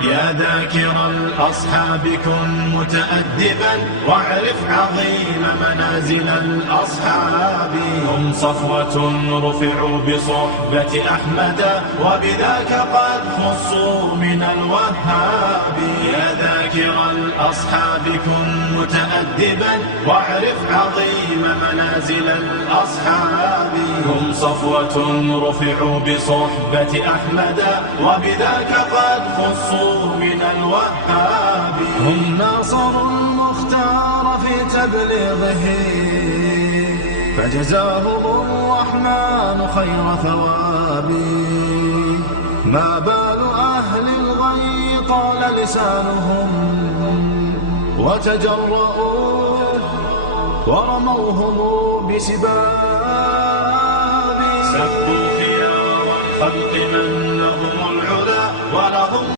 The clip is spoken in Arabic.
يا ذاكر الأصحاب كن متأدبا واعرف عظيم منازل الأصحاب. هم صفوة رفعوا بصحبة أحمد وبذاك قد خصوا من الوهاب. يا ذاكر الأصحاب كن متأدبا واعرف عظيم منازل الأصحاب. هم صفوة رفعوا بصحبة أحمد وبذاك قد خصوا من الوهاب. هم ناصروا المختار في تبليغه فجزاهم الرحمن خير ثواب. ما بال أهل الغي طال لسانهم وتجرؤوا ورموهم بسباب. سبوا خيار الخلق من لهم العلا ولهم